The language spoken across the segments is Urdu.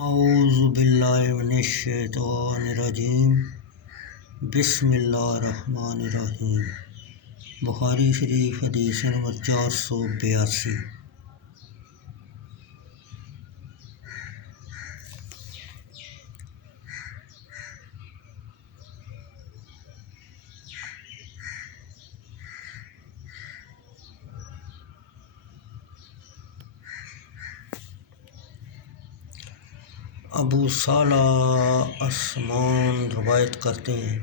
اعوذ باللہ من الشیطان الرجیم بسم اللہ الرحمن الرحیم۔ بخاری شریف حدیث نمبر 482۔ ابو صالح عثمان روایت کرتے ہیں،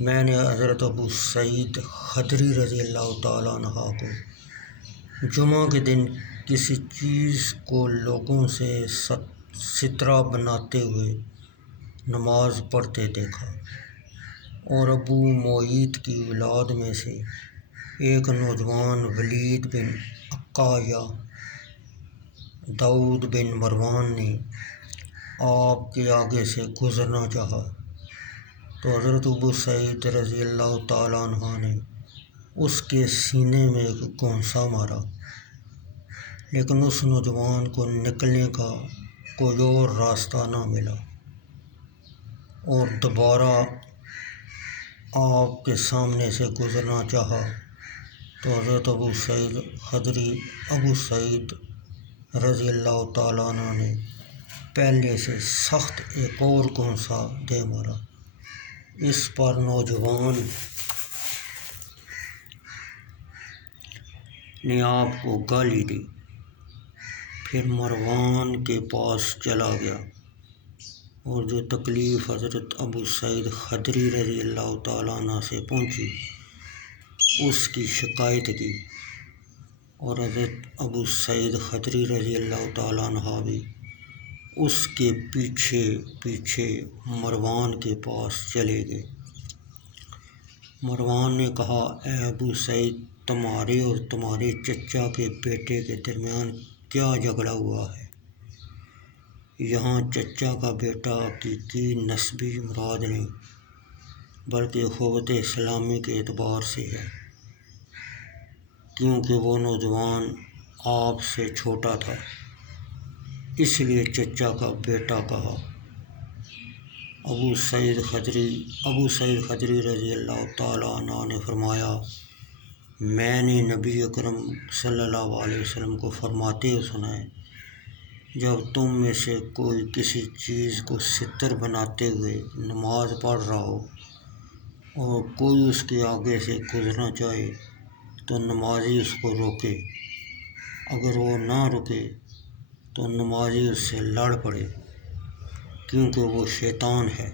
میں نے حضرت ابو سعید خدری رضی اللہ تعالیٰ عنہ کو جمعہ کے دن کسی چیز کو لوگوں سے سترہ بناتے ہوئے نماز پڑھتے دیکھا، اور ابو معیط کی اولاد میں سے ایک نوجوان ولید بن عقا یا داؤد بن مروان نے آپ کے آگے سے گزرنا چاہا تو حضرت ابو سعید رضی اللہ تعالیٰ عنہ نے اس کے سینے میں ایک گونسا مارا، لیکن اس نوجوان کو نکلنے کا کوئی اور راستہ نہ ملا اور دوبارہ آپ کے سامنے سے گزرنا چاہا تو حضرت ابو سعید رضی اللہ تعالیٰ عنہ نے پہلے سے سخت ایک اور گونسا دے مارا۔ اس پر نوجوان نے آپ کو گالی دی، پھر مروان کے پاس چلا گیا اور جو تکلیف حضرت ابو سعید خدری رضی اللہ تعالیٰ عنہ سے پہنچی اس کی شکایت کی، اور حضرت ابو سعید خدری رضی اللہ تعالیٰ عنہ بھی اس کے پیچھے پیچھے مروان کے پاس چلے گئے۔ مروان نے کہا، اے ابو سعید، تمہارے اور تمہارے چچا کے بیٹے کے درمیان کیا جھگڑا ہوا ہے؟ یہاں چچا کا بیٹا حقیقی نسبی مراد نہیں بلکہ اخوت اسلامی کے اعتبار سے ہے، کیونکہ وہ نوجوان آپ سے چھوٹا تھا، اس لیے چچا کا بیٹا کہا۔ ابو سعید خدری رضی اللہ تعالیٰ عنہ نے فرمایا، میں نے نبی اکرم صلی اللہ علیہ وسلم کو فرماتے ہوئے سنا ہے، جب تم میں سے کوئی کسی چیز کو ستر بناتے ہوئے نماز پڑھ رہا ہو اور کوئی اس کے آگے سے گزرنا چاہے تو نمازی اس کو روکے، اگر وہ نہ رکے تو نمازی اس سے لڑ پڑے، کیونکہ وہ شیطان ہے۔